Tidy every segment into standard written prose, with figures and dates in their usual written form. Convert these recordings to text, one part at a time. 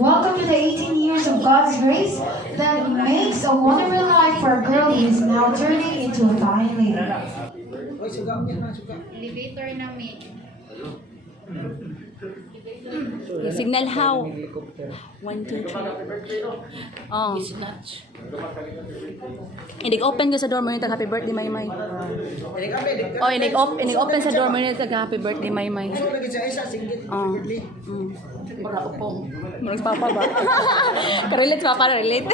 Welcome to the 18 years of God's grace that makes a wonderful life for a girl who is now turning into a fine lady. Elevator namin. Signal how? 1, 2, 3. Oh. Inig-open ko sa door mo yung tag-happy birthday, Maymay. Oh, inig-open sa door mo yung tag-happy birthday, Maymay. Oh. Mura upo. Mura papa ba? Karelate, papa, relate.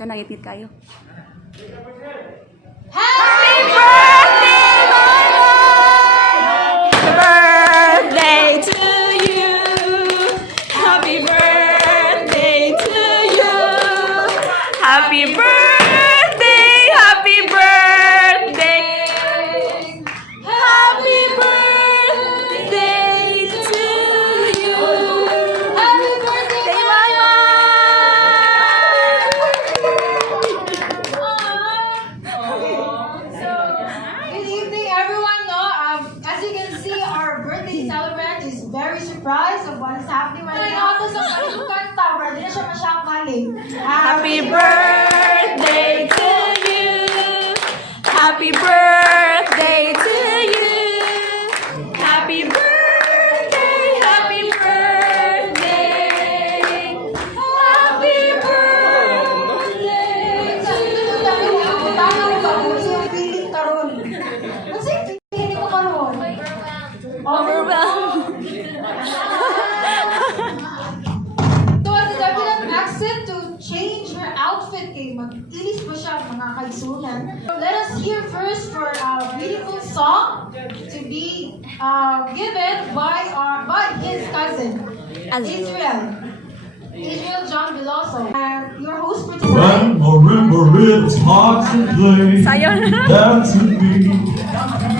Kana, ngit-ngit kayo. Happy birthday to you. Happy birthday to you. Happy birthday, happy birthday. Happy birthday to you. Happy birthday, Mama. Good evening, everyone. No, as you can see, our birthday celebrant is very surprised of what is happening right now. Tapos ang kanyang kanta, hindi na siya masyakaling. Happy birthday to you. Happy birthday to you. Happy birthday, happy birthday. Happy birthday to you. Overwhelmed. So as a definite accent to change her outfit kay mag-ilis pa siya mga kaisunan. Let us hear first for a beautiful song to be given by his cousin, Israel John Veloso. And your host for tonight. When marimba it's hard to play, Sayon. dance with me,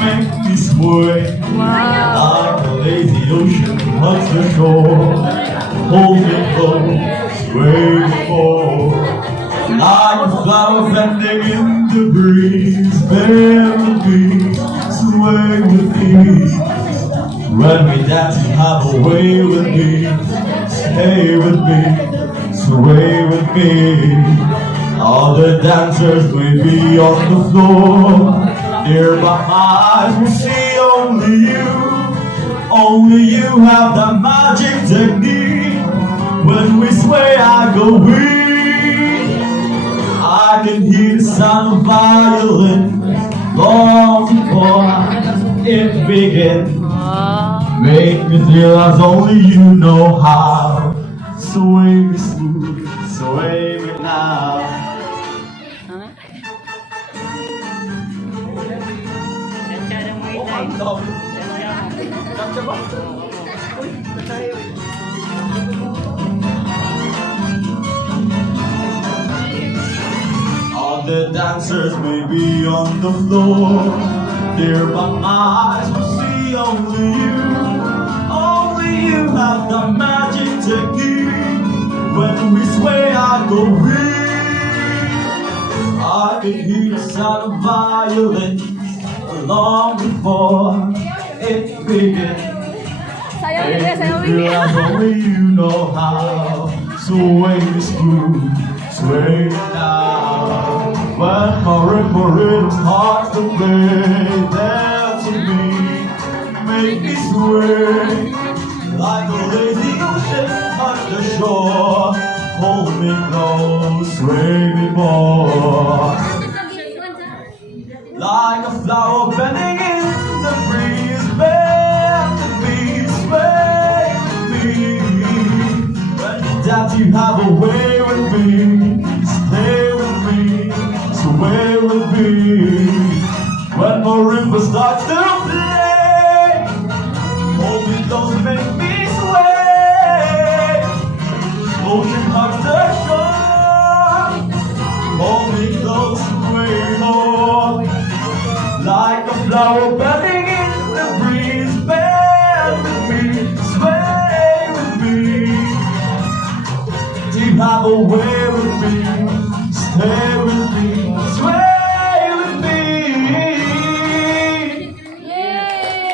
make me sway. Wow. Like a lazy ocean hugs the shore, hold me close, sway me forward. Like a flower bending in the breeze, bear with me, sway with me. When we dance, you have a way with me, stay with me, sway with me. All the dancers may be on the floor, near my eyes will see only you. Only you have that magic technique. When we sway, I go weak. I can hear the sound of violin long before it begins. Make me feel as only you know how. Sway me smooth, sway me now. All the dancers may be on the floor, dear, but my eyes will see only you. Only you have the magic technique. When we sway, I go weak. I can hear the sound of violins long before it begins. Make me feel as only you know how. Sway me smooth, sway me now. When my rhythm's hard to play, dance with me, make me sway. Like a lazy ocean touch the shore, hold me close, sway me more. Like a flower bending in the breeze, bend with me, sway with me. When you dance, you have a way with me, stay with me, sway with me. When marimba starts to play, hold me close and make me sway. Ocean hugs the shore, hold me close, sway more. Like a flower bending in the breeze, bend with me, sway with me. Do you have a way with me? Stay with me, sway with me. Yay!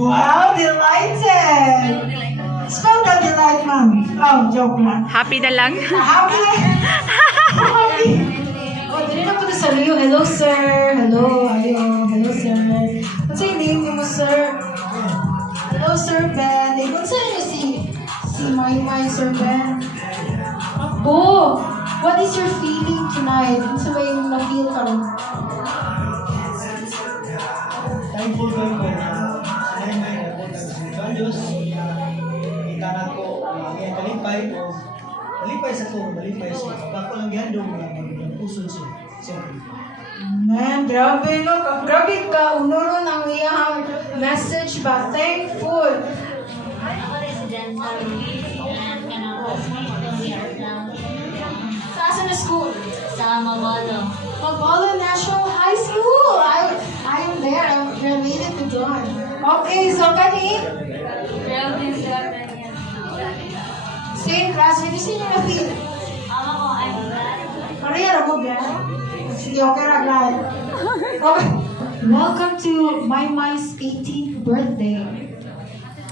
Wow, delighted! Spell the delight, ma'am. Oh, joke lang. Happy na lang. Happy! Happy! Oh, dili na po ito sa Rio. Hello, sir. Hello, hello, sir. What's your name mo, sir? Hello, Sir Ben. Kung saan niyo si My Sir Ben? Oh, what is your feeling tonight? Ano sa ba yung na-feel ka rin? Thankful ko yung sinay ako sa Diyos. Kita na ko, kalipay o malipay sa to, malipay sa ako lang gihandong mag-pusod siya. Siyempre. Man, grabe no. Grabe ka. Unuron ang iyang message ba? Thankful. Saan na school? Sa Mawalo. Magolo National High School. I am there. I'm related to John. Okay, so kani? Same class. Hindi sino na feel? Ama ko ay Maria ra mo ba? Sige, okay ra glad. Okay. Welcome to May's 18th birthday.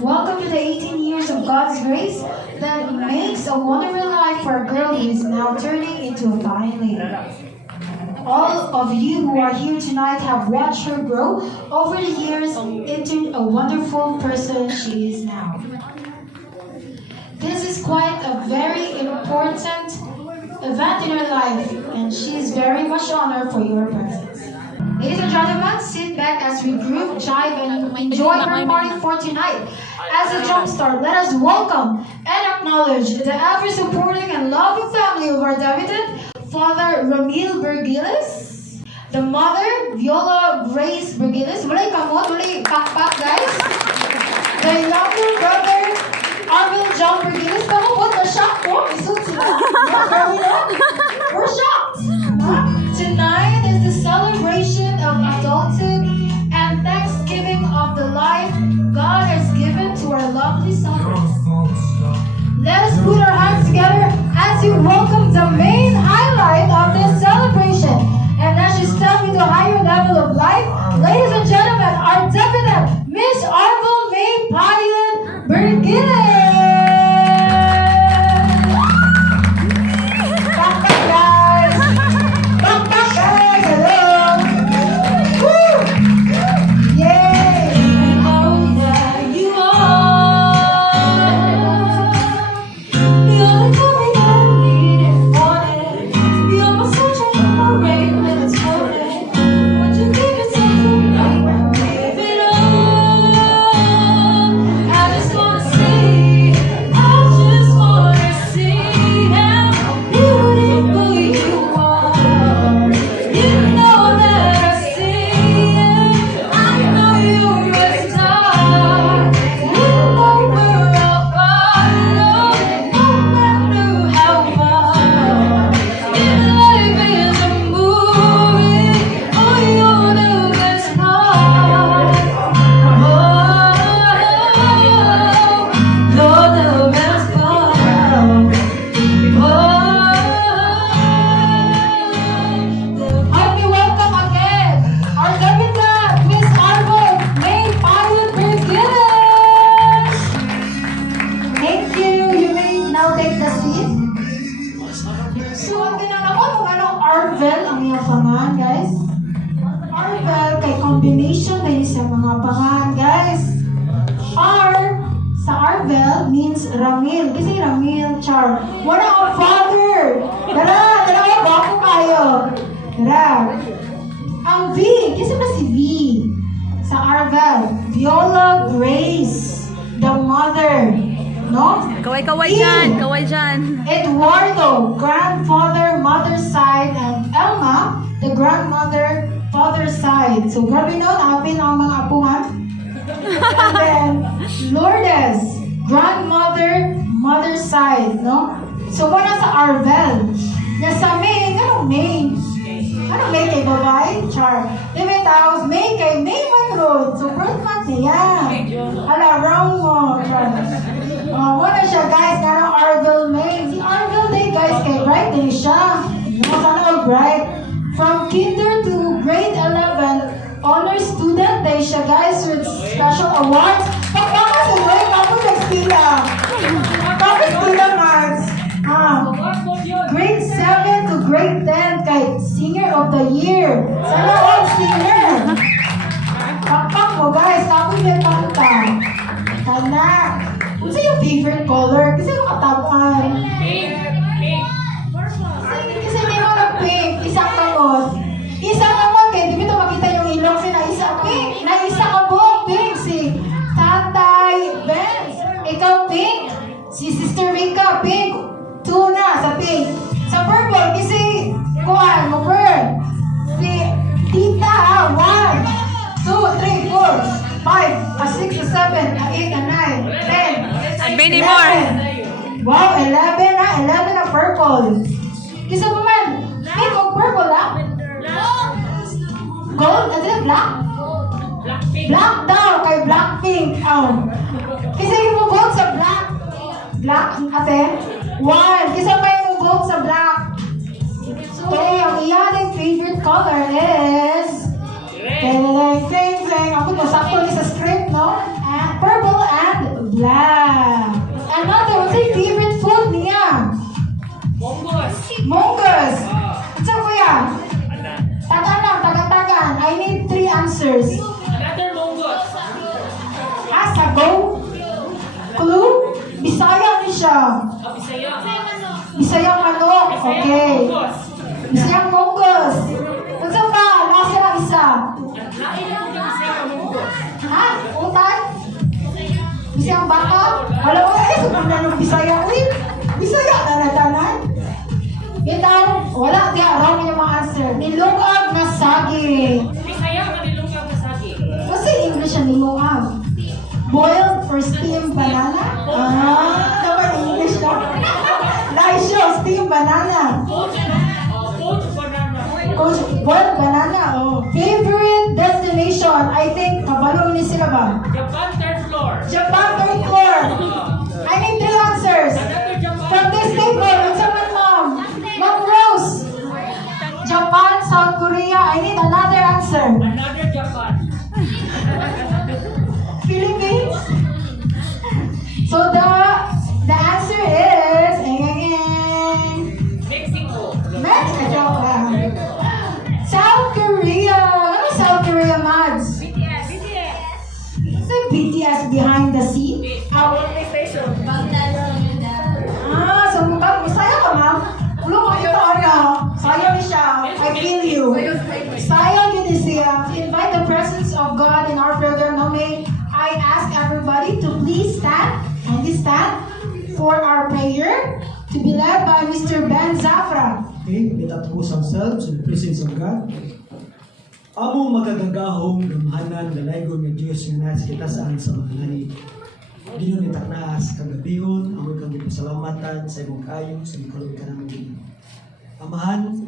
Welcome to the 18 years of God's grace that makes a wonderful life for a girl who is now turning into a fine lady. All of you who are here tonight have watched her grow over the years into a wonderful person she is now. This is quite a very important event in her life, and she is very much honored for your presence. Ladies and gentlemen, sit back as we groove, jive, and enjoy her party for tonight. As a jumpstart, let us welcome and acknowledge the ever-supporting and loving family of our debutant, Father Ramil Bergiles, the mother, Viola Grace Bergiles. Walay kamot, walay pakpak, guys. The younger brother, Arvil John Bergiles. Pero what the shock po? Isut sila. We're shocked. Tonight is the celebration of adulthood and thanksgiving of the life God has given to our lovely son. Let us put our hands together as we welcome the main highlight of this celebration. And as you step into a higher level of life, ladies and gentlemen, our debutant, Miss Arvil May Payan Bergiles. Arvel ang iyang pangalan, guys. Arvel kay combination din sa mga pangalan, guys. R sa Arvel means Ramil. Kasi Ramil, Char. Wala ang father. Dara, bako kayo. Dara. Ang V, kasi ba si V? Sa Arvel, Viola Grace, the mother. No? Kaway-kaway dyan, kaway dyan. Eduardo, grandfather, mother's side, and Elma, the grandmother, father's side. So, grabe no, happy na ang mga apuhan. And then, Lourdes, grandmother, mother's side, no? So, wala sa Arvel. Nasa May, anong May? Anong May kay babae? Char. May tawag, May kay May Road. So, birth month niya. Hala, wrong mo. Char. Wala siya, guys, karang Arvil May. Si Arvil Day, guys, kay Bright din siya. Sana Bright. From kinder to grade 11, honor student day siya, guys, with special awards. Pagkakas sa way, ako nagstila. Bakit sila, Mads? Grade 7 to grade 10 kay Singer of the Year. Sana all singer. Pakpak mo guys, ako yung kanta. Kana. Ano sa yung favorite color? Kasi yung katabaan. Kasi may mga pink, isang kamot. Isang kamot, kaya di mo makita yung ilong si na isa pink. Na isa ka buong pink si Tatay Benz. Ikaw pink. Si Sister Rika pink. Tuna sa pink. Sa purple, kasi kuhan mo burn. Si Tita 1, 2, 3, 4, 5, 6, 7, 8, 9, 10. And many more. Wow, 11 na. 11 na purple. Kisa pa man. Pink o purple ah? Gold? Ano yun? Black? Black daw. Kay Blackpink. Kisa yung mo gold sa black. Black, ate? 1. Kisa pa yung mo gold sa black. So, ang iyong favorite color is... Ding. Ako po, sakto ni sa script, no? And purple and black. Another, what's your favorite food niya? Mongus. Ito kuya. Tagan lang, tagan. I need 3 answers. Sago? Clue? Bisaya ni siya. Bisaya manok. Okay. Bisaya mongus. Ito pa, nasa na isa. Ha? Utay? Bisaya baka? Alam mo, sobrang na ng Bisaya. Uy, Bisaya na natanan. Itaw, wala, di araw niya mga answer. Nilungag na sagi. Kasi English ang nilungag. Boiled or steamed banana? Dapat English ka. Live show, steamed banana. Coach, boiled banana. Favorite destination? I think, kabalo ni sila ba? Japan, third floor. I need 3 answers. From this table, what's up, Mom? Mom Rose. Japan, South Korea. I need another answer. Philippines. So the answer is Mexico. South Korea. Ano South Korea, Mads? Is it BTS behind the scene? So masaya ka, ma'am? Ulo ko yung taon sayang siya. I feel you. Sayang yun siya. To invite the presence of God in our program, no, may I ask everybody to please stand and stand for our prayer to be led by Mr. Ben Zafra. Okay, let us pose ourselves in the presence of God. Amo makagagahong gamhanan dalaygon nga Dios nga nasa kita saan sa mga langit. Ginoo ni taknaas kagabihon, amo kang gipasalamatan sa imong kayo sa kaluoy ka namin. Amahan,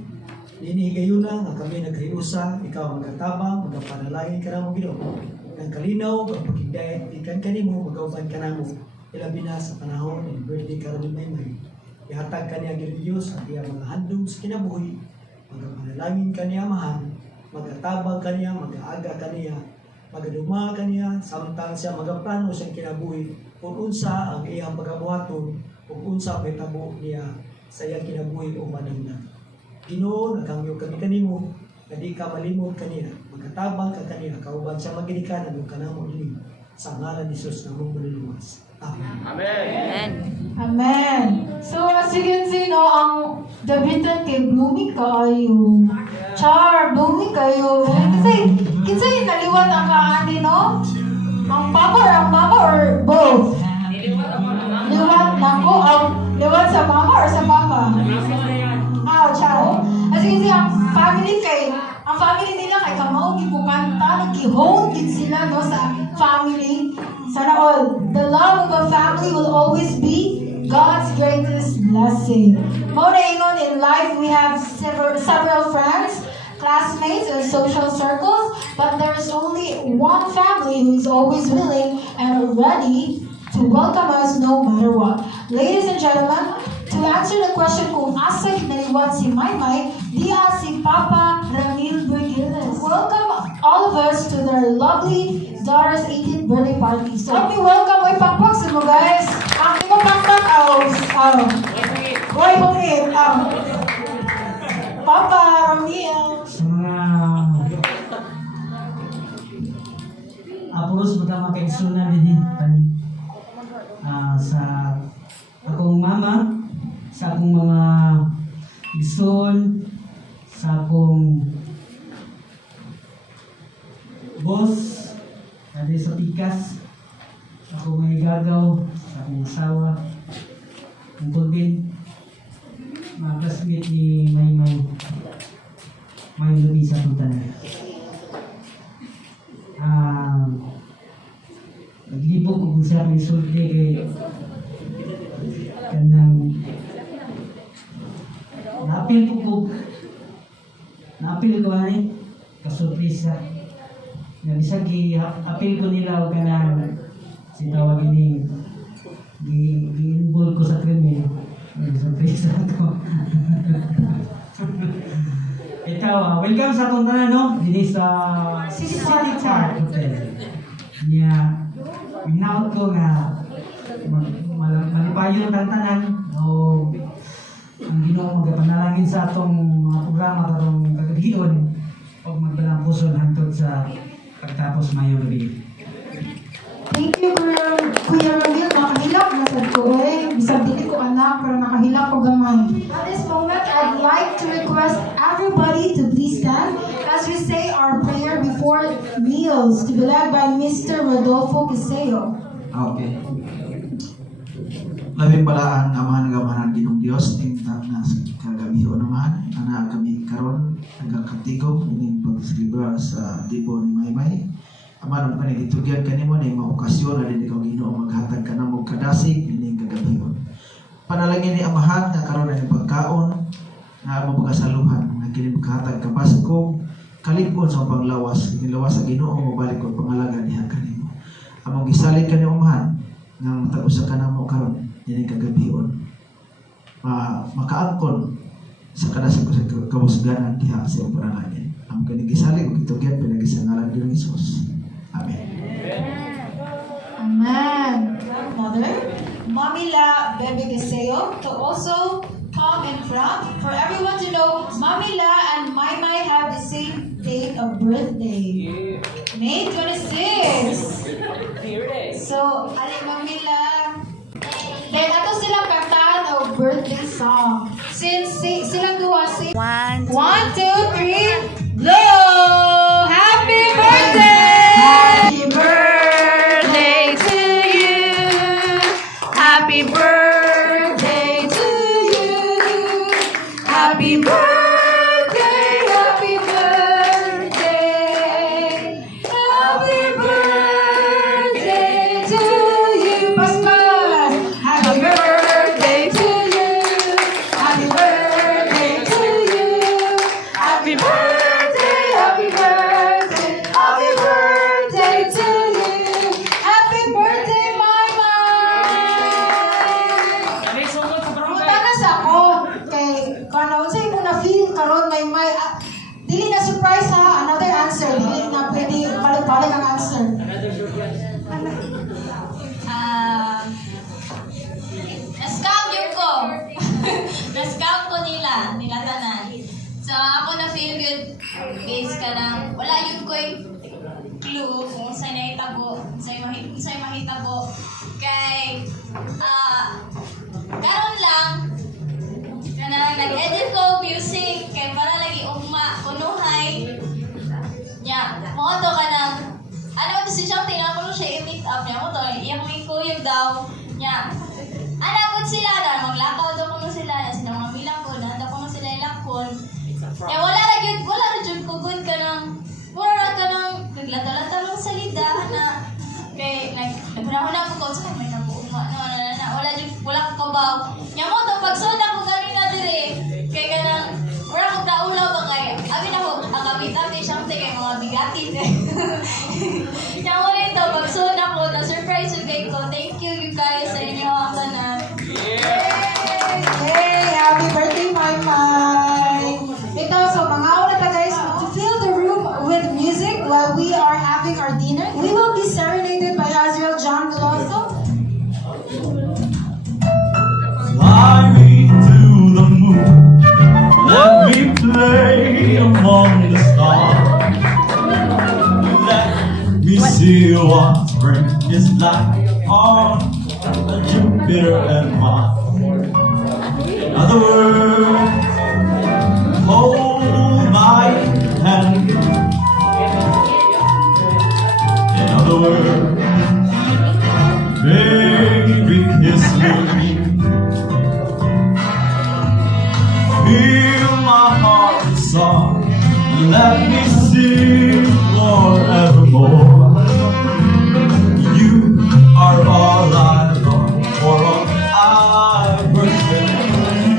ninihigayuna nga kami nagkayusa, ikaw magatabang, magapanalangin ka namo Ginoo. Ang kalinaw, ang pagkigdayat, ikan kanimo, magauban ka namo. Ilabi na sa panahon, and birthday ka rin may. Ihatag ka niya Diyos at iyang mga handong sa kinabuhi. Magapanalangin ka niya amahan, magatabang ka niya, mag-aaga ka niya, magaduma ka niya, samtang siya magaplano sa kinabuhi, kung unsa ang iyang pagabuhaton, kung unsa may tabo niya sa iyang kinabuhi o madangdag. Ginoo, nagkamyo kami kanimo, na di ka malimot kanina, magatabang ka kanina, kauban siya magilikanan ng kanamo ini, sa ngalan ni Jesus na mong maluluwas. Amen. Amen. So, as you can see, no, ang dabitan kay blooming kayo. Char, blooming kayo. Kasi naliwat ang kaani, no? Ang mama or both? Liwat na ko. Liwat sa mama or sa papa? Char. As you can see, ang family nila kay kamao gipukanta, nag-hold din sila, no, sa family. Sana all. The love of a family will always be God's greatest blessing. Mona ingon, in life we have several friends, classmates, and social circles, but there is only one family who is always willing and ready to welcome us no matter what. Ladies and gentlemen, to answer the question kung asa ginaliwat si Maymay, si Papa Ramil Bergiles. Welcome all of us to their lovely Zara's 18th birthday party. So, help me welcome, oy pakpak sa mo guys. Ang imo pakpak, oy bukit, Papa, Ramiel. Sa mga apuros magkama kay Suna din sa akong mama, sa akong mga igsoon, sa akong boss, dali sa pikas, sa akong may gagaw, sa akong asawa, tungkol din, mga classmate ni may lubi sa puntanan. Naglibog ko kung siya may sulti kay kanang naapil ko ani kasurpresa nga bisag apil ko nila og kanang si tawag ini gi-involve ko sa krimen surpresa ko. Ikaw, welcome sa atong tanan, no? Dili sa City Park Hotel. Niya, minaot ko nga malipayon ang tanan o ang Ginoo magapanalangin sa atong mga programa karong kagabion o magbalang puso hangtod sa pagtapos mayong gabi. Thank you, Kuya Ramil. Nakahilak na sa ko eh. Bisag dili ko anak, pero nakahilak ko gamay. At this moment, I'd like to request everybody to please stand as we say our prayer before meals to be led by Mr. Rodolfo Quiseo. Okay. Labing balaan amahan ng gamahan Ginong Dios tingtang na kagabiho naman ana kami karon nagakatigom ining pagsilibra sa dipo ni Maymay. Aman ang panigitugyan kanimo na mga okasyon na din ikaw Ginoo maghatag ka namo kadasig ining kagabiho. Panalangin ni amahan nga karon ang pagkaon na amo pagasaluhan nga kini maghatag ka Pasko kalipon sa panglawas nilawas sa Ginoo mobalik ko pangalaga diha kanimo. Among gisalig kanimo amahan nga matapos ka namo karon ining kagabion. Makaangkon sa kadasig ko sa kabusganan diha sa panalangin. Ang kanigisalig ug gitugyan pinagisangalan ni Jesus. Amen. Amen. Mother, Mamila Bebe Quiseo to also come in front for everyone to know Mamila and Maymay have the same date of birthday. May 26. So, Ali Mamila. Then, ato silang kantaan o birthday song. Since silang duwa si 1, 2, 3, blow! Happy birthday! Happy birthday to you. Happy birthday to you. Happy birthday, happy birthday. Happy birthday to you. Paspas! Happy birthday to you. Happy birthday to you. Happy birthday, happy birthday. Happy birthday to you. Happy birthday, Mama! Punta na sa ako. Kay, kung sa imo na feel karon may dili na surprise ha. Another answer. Dili na pwede balik-balik ang answer. Na-scam yun ko. Na-scam ko nila tanan. So, ako na feel good based ka lang. Wala yun ko clue kung sa'yo nahitabo, sa'yo mahitabo. Kay, karon lang, kanang nag-edit ko music, kay para lagi kunuhay. Mo to ka ng, ano to si Siyang, tingnan ko nung siya i-meet up niya. Mo to, iyang may kuyog daw. Anak sila na, maglakaw daw ko nung sila na, sinang mamilang ko, nanda ko nung sila ilakon. Wala ra jud ko good ka ng, naglata-lata lang salida na, kay, nagpunahon ko sa may nabuuma, wala ko kabaw. Mo to, pagsoda ko galing na dire, kay ka ng, wala ko daulaw ba kaya, abin ako, ang gamit-abin siyang kay mga bigatin. Mo rin to, pagsoda ko, na-surprise yung kay ko. Thank you guys sa inyo ang tanan. Yay! Happy birthday, Maymay! Ito, so mga una ta guys, to fill the room with music while we are having our dinner. We will be serenaded by Azrael John Veloso. Fly me to the moon, let me play among the stars. Let me see what spring is like on Jupiter and Mars. In other words, hold my hand. In other words, baby, kiss me. Feel my heart song, let me sing forevermore. You are all I long for, all I worship,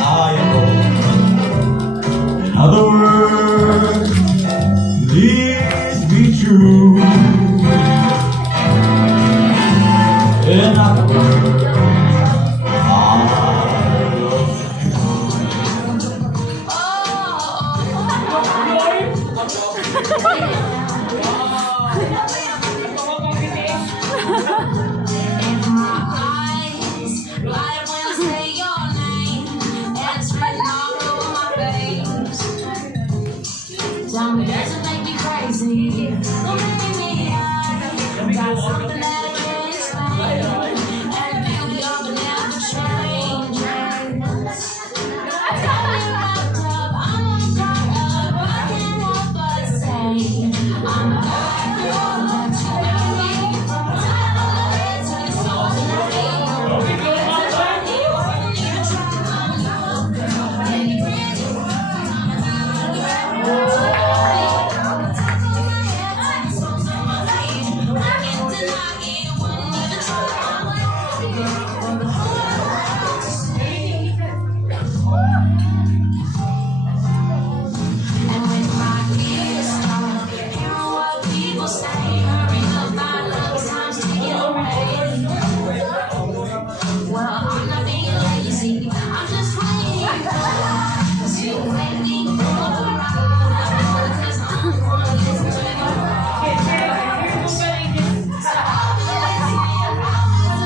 I adore. In other words, please be true. In other words, I love you. Tell me, does it make me crazy? Don't make me high. Got something that I can't explain. And the beauty of it never changes. Got me wrapped up, I'm caught up. I can't help but say I'm glad that you and me. From the top of my head to the soles of my feet. You wouldn't even try to love, girl. And you really and with my ears stopped, hearing what people say, hurry up, my love, time's ticking away. Well, I'm not being lazy, I'm just waiting still waiting for the ride, 'cause I'm gonna listen to your words. So I'll be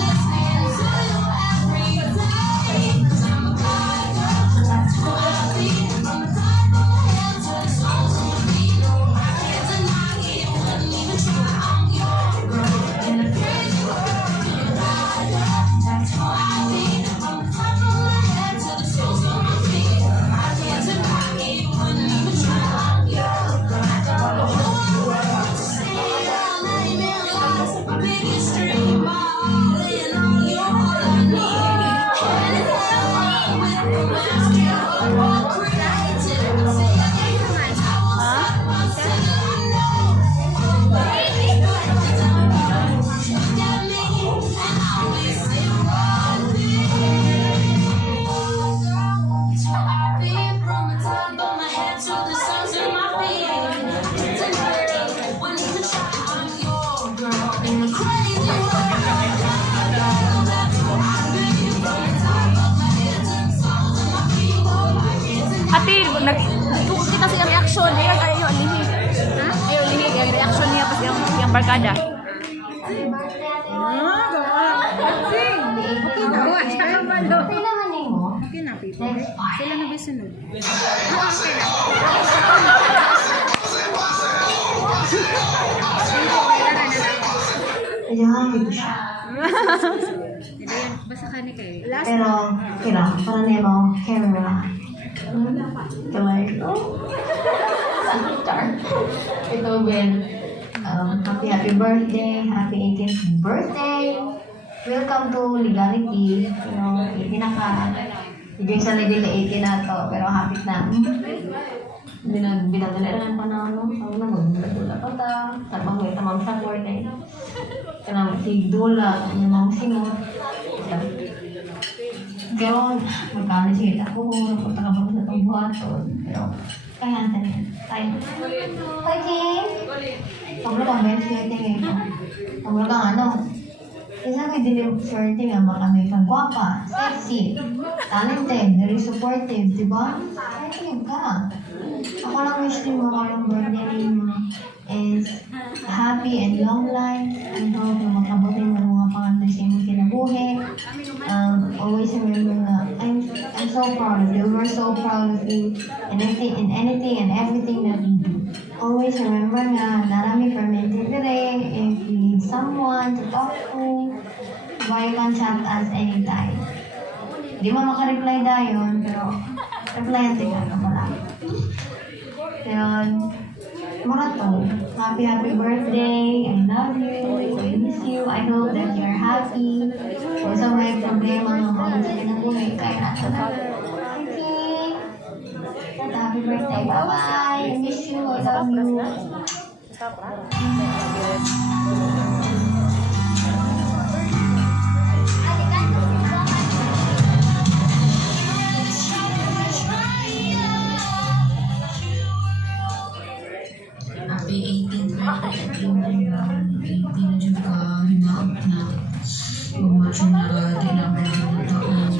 listening to you every day, 'cause I'm a bad girl, that's who I'll be. From the top of my head to the soles of my feet, I can't deny it, wouldn't even try. I'm your girl, in a crazy world, you're a bad girl, that's who I'll be. From the top of my head to the soles of my feet, I can't deny it, wouldn't even try. I'm your girl, got the whole world to see. I'll name it lost, my biggest dream, my all in all, you're all I need. And it's hell with the mask, you're all created. I say I ain't right, I won't stop until I know. Oh, baby, you got me, and I'll be still running. So I've been from the top of my head to the soles of my feet. Tonight, wouldn't even try. I'm your girl in a crazy world. That's who I've been from the top of my head to the soles of my feet. I can't deny. Ate, kita sa reaction. Ayun, ayun, lihi. Ayun, lihi. Yung reaction niya, pas yung barkada. Sila na bisunod. Medyo hangin siya. Basta ka ni kayo. Pero, kira, para nemo, camera. Kamay ko. Ito, Ben. Happy birthday. Happy 18th birthday. Welcome to Legality. You know, yung sa nila 18 na to, pero hapit na. Binadala na ng panahon, no? Sabi na, magdula pa ta. Tapang may tamang support eh. Kaya si Dula, yung mga singot. Pero, magkano siya ako, napunta ka ba sa itong buhaton. Pero, kaya anta niya. Tayo. Hi, King! Paglo kang best flirting eh. Paglo kang ano. Isa may flirting nga, marami kang gwapa, sexy, talented, very supportive, di ba? Thank you ka. Ako lang wish din mo ako yung birthday mo. is happy and long life. I hope na makabutin ng mga pangandoy sa imong kinabuhi. Always remember na I'm so proud of you. We're so proud of you in anything and everything that you do. Always remember na narami fermented dire. If you need someone to talk to, why you can chat us anytime. Di mo makareply dayon, pero replyan tingnan ka pala. Yun. Marato. Happy birthday. I love you. I miss you. I hope that you're happy. Kung sa may problema ng mga sa kinabuhi, kaya nasa na. Okay. Happy birthday. Bye-bye. I miss you. I love you. Happy 18th birthday at yung 18 na dyan ka hinaot na umatso na di lang na taon.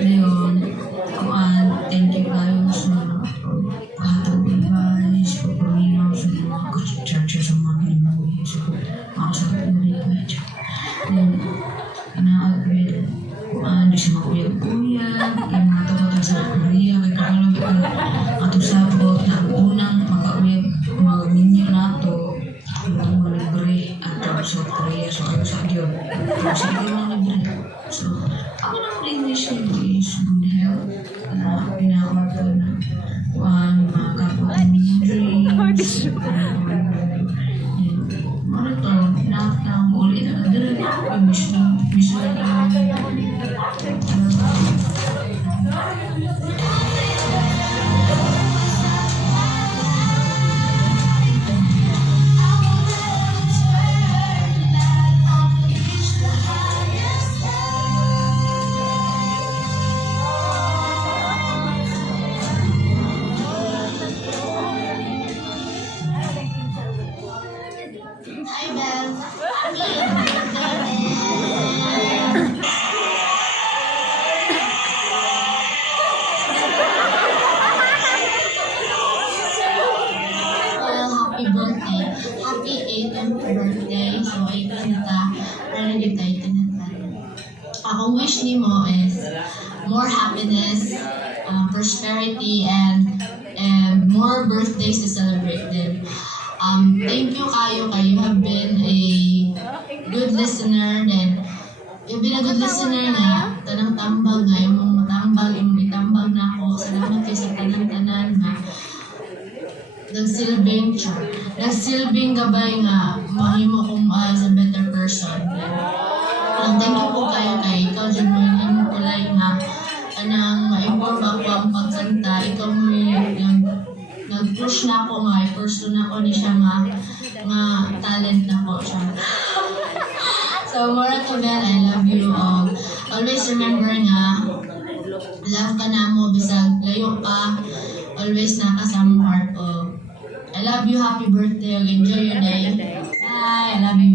Ngayon, thank you kayo sa pahatang advice, pagpapalinaw sa mga kachurcha sa mga kinabuhi sa mga sa kinabuhi. Then, ina-upgrade di sa mga uyag-uyag, yung mga tawag sa Korea, kay Carlo, ato sabot na unang makauyag mga ninyo nato itong mga libre at sa Korea, so ano sa yun sa yun na libre, so ako ng English is good health na pinakawag ko na mga kapwa ng drinks marito na ulit na dito yung miss na Hi, Belle. Happy birthday. Happy 18th birthday. So, 18 ka. Relative tayo tinatan. Ang wish ni mo is more happiness, prosperity, and more birthdays to celebrate them. Thank you kayo. You have been a good listener. Then, you've been a good listener na tanang tambal nga, yung matambal, yung itambal na ako. Salamat kayo sa tanang-tanan na nagsilbing gabay nga mahimo kong as a better person. Thank you po kayo kay ikaw dyan mo yung kulay nga anang ma-inform ako ang pagkanta. Ikaw mo yung nag-push na ako nga, i-pursue na ako ni siya nga talent na ko siya. So, Mora Tobel, I love you all. Always remember nga, love ka na mo, bisag layo ka, always nakasama heart ko. I love you, happy birthday, enjoy your day. Bye, I love you.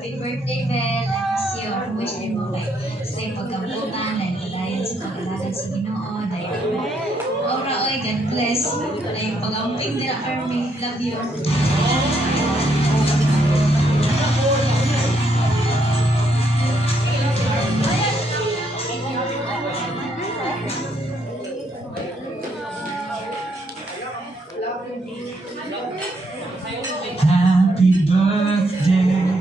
Happy birthday, Belle. I miss you. Ang wish din mo kay stay pagkabutan, dahil padayon sa pag-alalan sa Ginoo, dahil Aura, oy, God bless. Dahil pag-amping nila, Army. Love you. Happy birthday.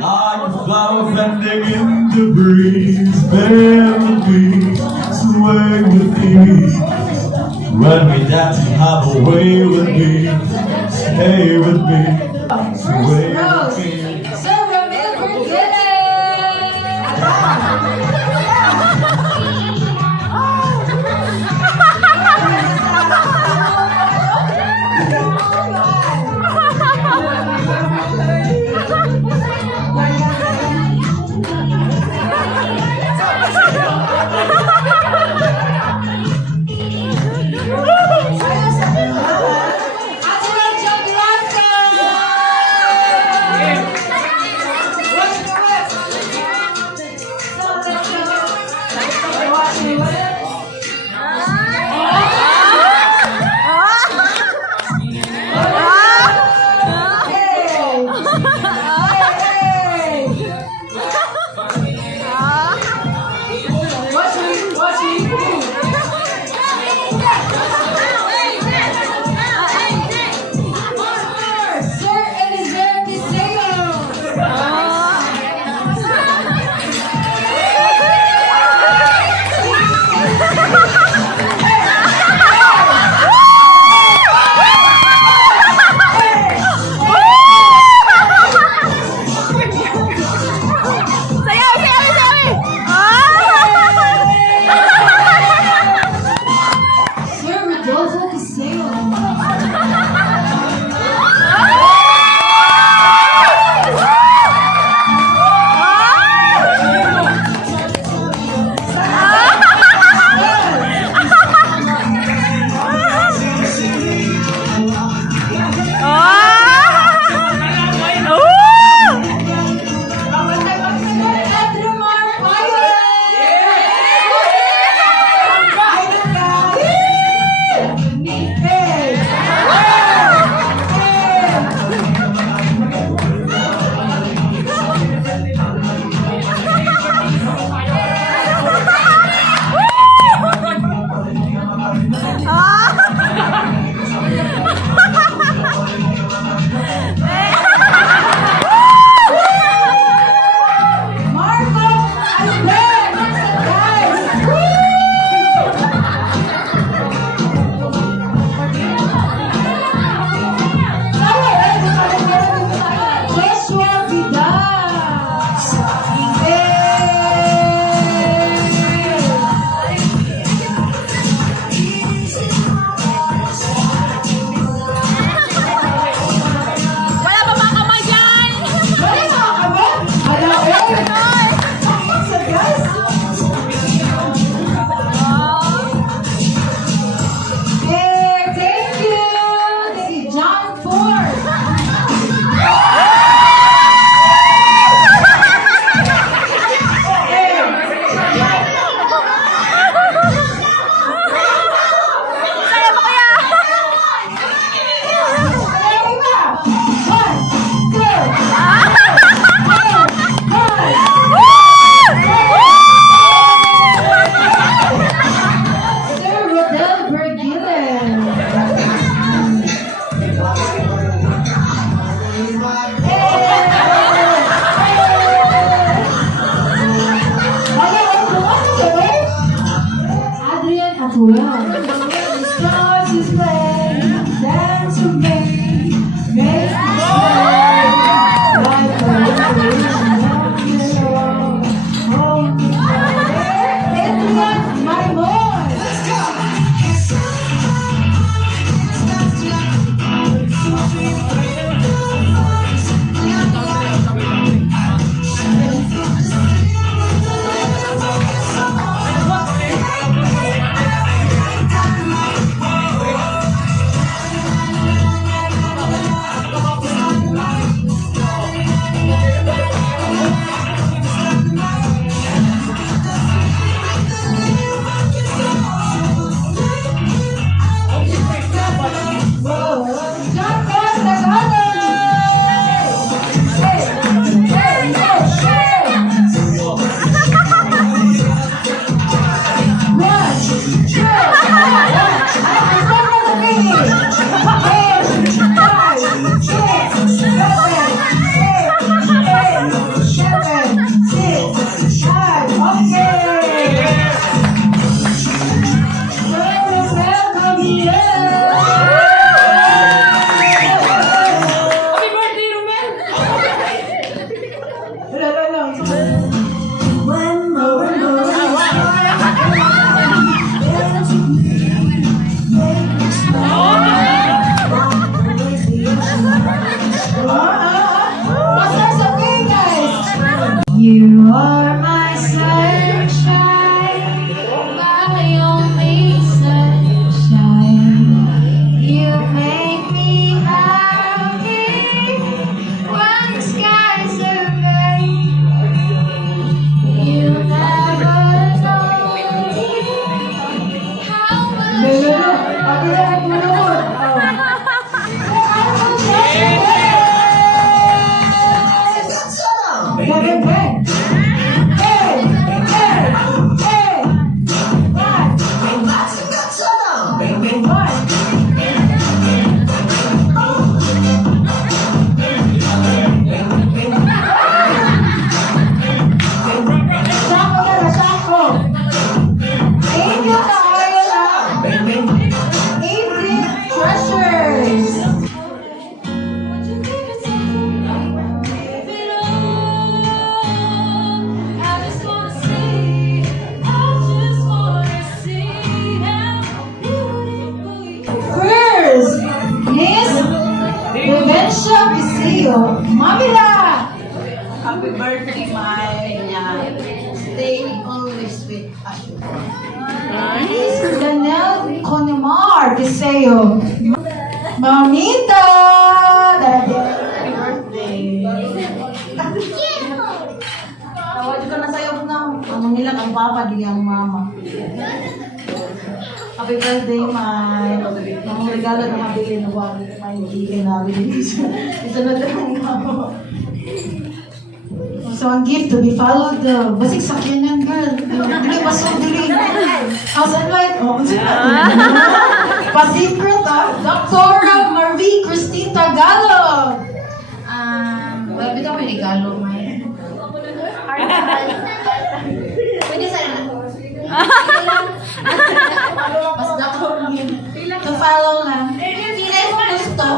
I'm a flower bending in the breeze. Bend me, sway with me. When we dance, have a way with me. Stay with me, sway with me. Sir Ramil Bergere! Nesha Viseo. Mamila! Happy birthday, my stay always with us. Danelle Connemar Viseo. Mamita! Happy birthday. Tawad ko na sa'yo na. Ang nila ang papa, di ang mama. Happy birthday, my. Ang regalo na mabili na wag. May hindi na nabili. Isunod na ang mama. So, ang gift to be followed, basig sakyanan, girl. Dili pa so, dili. How's that like? Oh, pa-secret, Dr. Marvi Christine Tagalog. Well, bitaw may regalo, may. Pwede sa Mas dako lang yun. To follow lang. Sila mo gusto.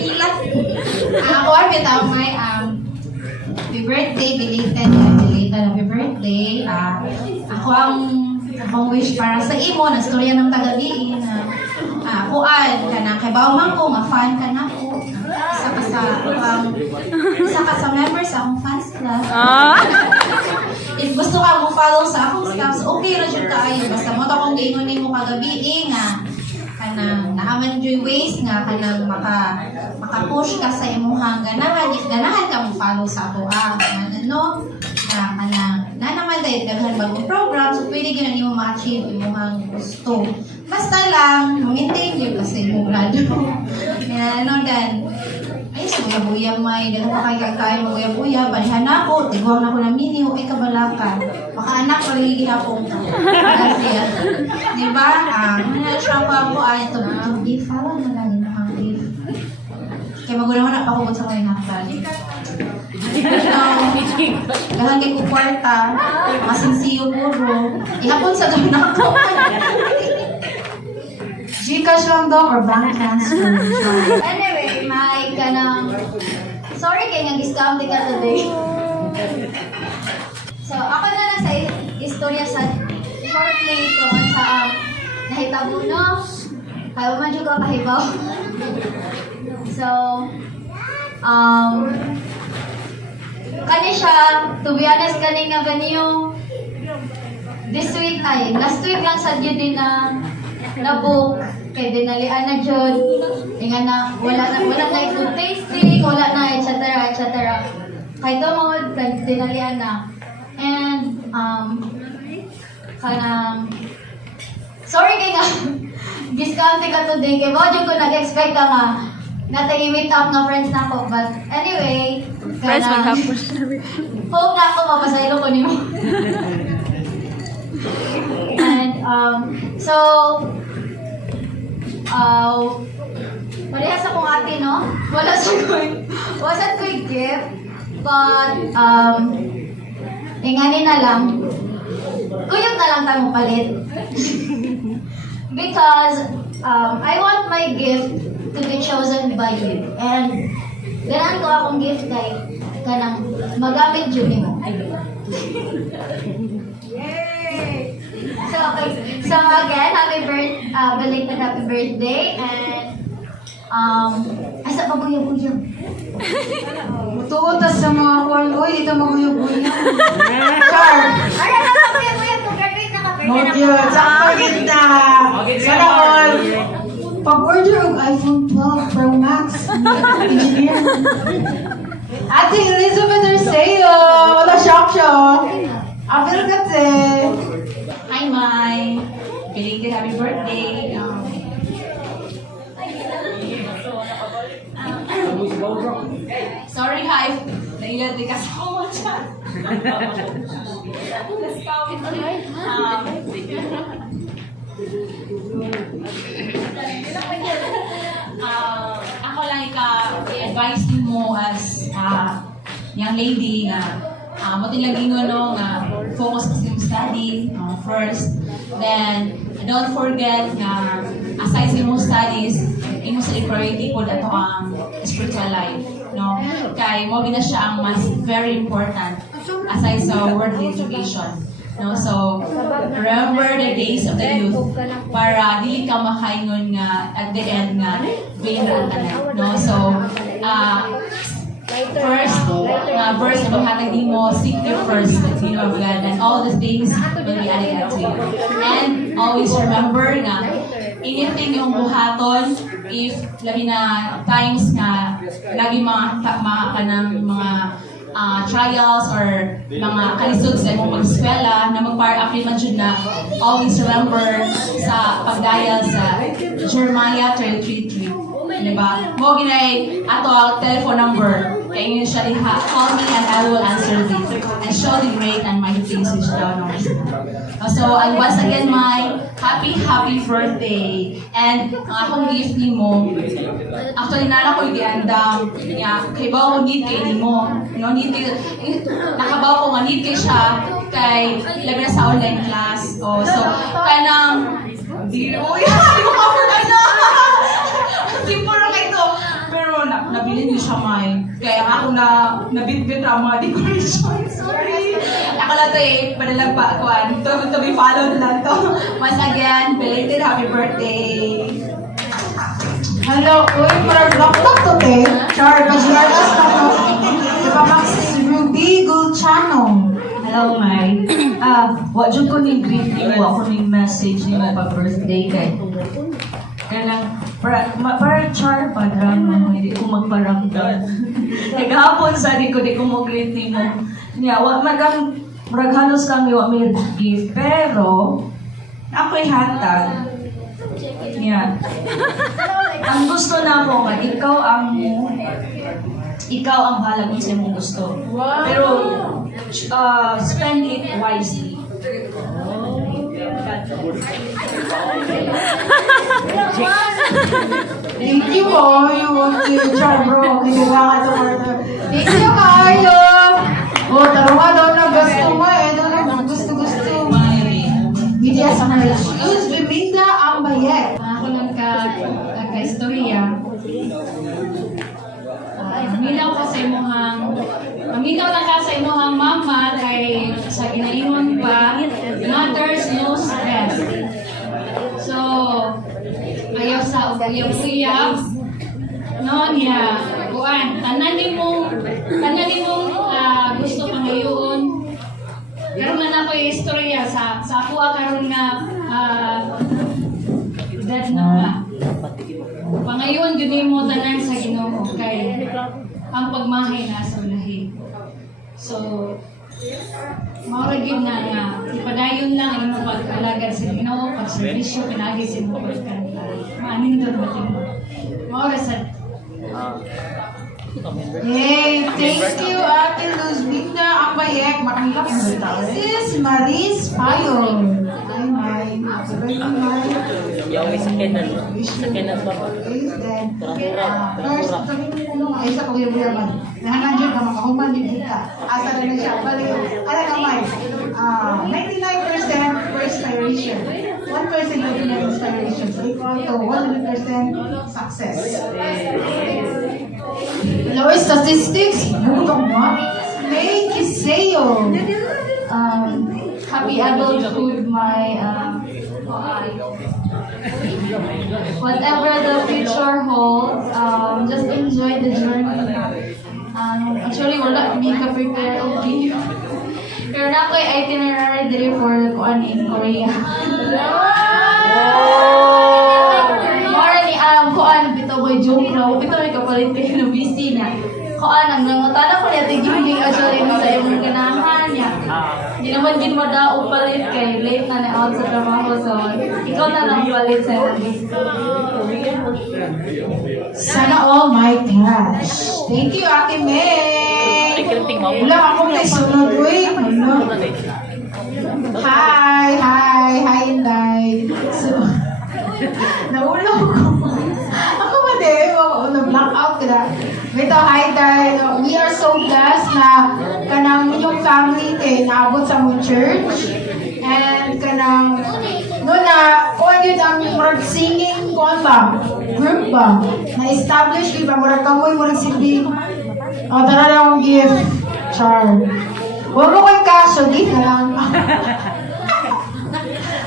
Ilan. Ako ay bitaw may happy birthday, belated happy birthday. Ako ang wish para sa imo na storya ng tagabi na kuan kana kay bawman ko nga fan ka na ko. Isa ka sa members sa akong fans club. If gusto ka mo follow sa akong staffs, okay ra jud kaayo basta mo to kung giingon nimo kagabi nga kanang naaman joy ways nga kanang maka-push ka sa imong ganahan if ganahan ka mo follow sa ako ano na kanang na naman dahil daghan bagong program so pwede gyud nimo ma-achieve imong gusto basta lang maintain yun kasi imong grado ano dan ay sa buya may dala pa kay kay buya balihan ako tigwang na ko na mini okay kabalakan baka anak paligid ako kasi di ba ano siya pa ako ay to give follow na lang yung give kaya magulang na pa ako sa kanila dahan kay ko kwarta masinsiyo puro ihapon sa doon ako Gcash lang daw or bank transfer? Anyway, may kanang sorry kay nga discount ka today. So, ako na lang sa istorya sa shortly tungkol sa nahitabo no. Kaya man jud ko kahibaw. So, kani siya, to be honest kani nga ganyo this week ay last week lang sa gyud din na book kay dinalian na jud nga na wala na food tasting wala na etc kay to mo dinalian na and kanang sorry kay nga discount ka today kay mo jud ko nag-expect ka nga natay-meet up na friends na ko but anyway Friends mag-hapos. hope na ako mapasaylo ko nimo and so parehas akong ate, no? Wasn't ko gift, but, ingani na lang, kuyog na lang tayo palit. Because, I want my gift to be chosen by you. And, ganan ko akong gift kay, kanang magamit yun mo. So, okay. So, again, belated happy birthday, and, asa pa buyog-buyog? Tuot sa mga kuwan, uy, dito maguyog-uyog. Char! Ano na pa buyog-buyog? Graduate na ka, Modyo, sakto kita! Sana all! Pag-order og iPhone 12 Pro Max, engineer. Ate Elizabeth Arceo! Wala shock. Apel kasi. Hi, Mai. Belated happy birthday. Sorry, hi. Nailad di kasi ako mo dyan. Ako lang i-advise mo as young lady nga mo tilaging nga focus sa iyong study first, then don't forget nga aside sa iyong studies imo sa priority po dato ang spiritual life, no? Kay mo gina siya ang mas very important aside sa worldly education. No, so remember the days of the youth para dili ka makaingon nga at the end nga vain ra ang tanan. No, so first verse na maghatag nimo, seek the first the kingdom of God and all the things will be added unto you. And always remember nga anything yung buhaton if labi na times nga lagi mga kanang mga trials or mga kalisod sa imong pag-eskwela na mag-par affirmation na always remember sa pagdayal sa Jeremiah 33:3. Diba? Mo ginay ato ang telephone number. Kaya yun siya diha. Call me and I will answer thee and show the great and mighty things which thou knowest not. So, and once again, my happy birthday. And ang akong gift ni mo, actually, nala ko i-andam niya. Kay ba ko need kay ni mo. No, need kay, nakabaw ko nga need kay siya kay labi na sa online class. Oh, so, kanang, di mo cover ka na. Simple na kayo. Pero nabili niyo siya, May. Kaya ako nabitbit ang mga decoration. Sorry. Ako lang ito padalag pa ako. To be followed lang to. Once again, belated happy birthday. Hello, uy, parang laptop to, te. Char, pasiyaras na to. Diba, Maxis Ruby Gulchano. Hello, May. Wajud ko ni greet mo, ako ni message ni mo pa-birthday kay. Kanang, para char pa drama mo, hindi ko magparamdam. Naghapon sa di ko mag-greet ni mo. Niya, halos lang yung may gift, pero, ako'y hatag. Niya. Ang gusto na ko nga, ikaw ang bahala kung sa mong gusto. Pero, spend it wisely. Thank you, you want to char, bro. Kailangan ito, thank you, Kayo. Oh, tarunga daw na gusto mo eh. Daw na gusto. Media sa marriage. Use Biminda ang bayet. Ako lang ka-istorya. Maminaw lang ka sa imuhang mama kay sa ginaingon pa, mothers knows best. So, ayaw sa uyab-uyab, no niya, kuan, tanan nimong gusto pa ngayon. Karon man ako yung istorya sa ako karon nga dad na nga. Pangayon gani mo tanan sa Ginoo kay ang pagmahay nasa ulahi. So, mauragin na nga, ipadayon lang ang imong pag-alagad sa Ginoo, pag-servisyo, pinagi sa imong pagkanta. Maanin doon natin mo. Maurasan. Hey, thank you, Ate Luz Binda ang bayet. Makanilap mo ito. This is Maris Payo. Hi, Mai. Happy birthday, Mai. Yung sakinan pa. First, sabihin mo ay sa pag-iyaman. Nahanadyan ka, makahuman din kita. Asa na siya. Balik, ala ka, Mai. 99% perspiration. 1% of inspiration. So, equal to 100% success. Lower statistics, butong mo. May Kiseo. Happy adulthood, my whatever the future holds, just enjoy the journey. Actually, wala hindi ka prepare okay. Pero na ko'y itinerary diri for kuan in Korea. Mora ni kuan bitaw boy joke na, bitaw may kapalit kayo ng busy na. Kuan ang nangutana ko niya tigimig actually sa yung ganahan niya. Hindi naman din mo daw palit kay late na out sa trabaho, so ikaw na lang palit sa Sana all my cash. Thank you, Ate May. Wala akong naisunod, uy. Hi, Inday. So, naulaw ko. Ako ba din? Na-black out ka na. Ito, hi, Day. We are so blessed na kanang yung family naabot sa mong church. And kanang kung yun ang murag singing group ba? Na-establish, di ba? Murag kamoy, murag silbi. Tara na akong gift. Char. Huwag mo ko'y cash, so di na lang.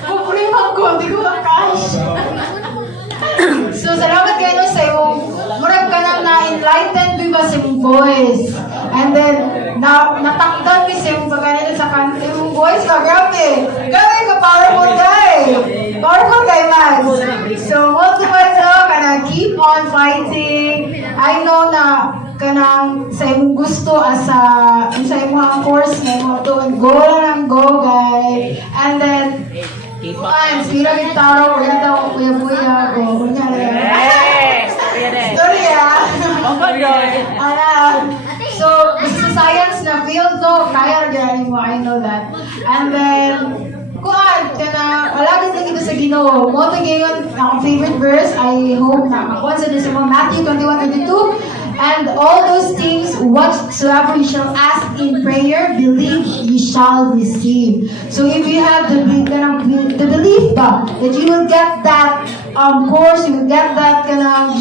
Problema ko, di ko ka-cash. So, salamat kayo sa iyong murag ka nang na-enlightened di ba sa iyong voice. And then, natakdan mi sa iyong pagkanito sa kanta. Yung voice ka, grabe. Grabe ka, powerful guy. Powerful guy, man. So, motivate ka na keep on fighting. I know na kanang sa imong gusto as sa imong course na imong tuon. Go lang, go, guy. And then, sira gitaro, wala daw, kuya-kuya, o, kunyari. Storya! So, sa science na field, no, kaya rin mo, I know that. And then, kuan, wala din dito sa Ginoo. Mo to gayon, ang favorite verse, I hope na makuha sa sa mga Matthew 21:22. And all those things whatsoever you shall ask in prayer, believe you shall receive. So if you have the belief ba, that you will get that course, you will get that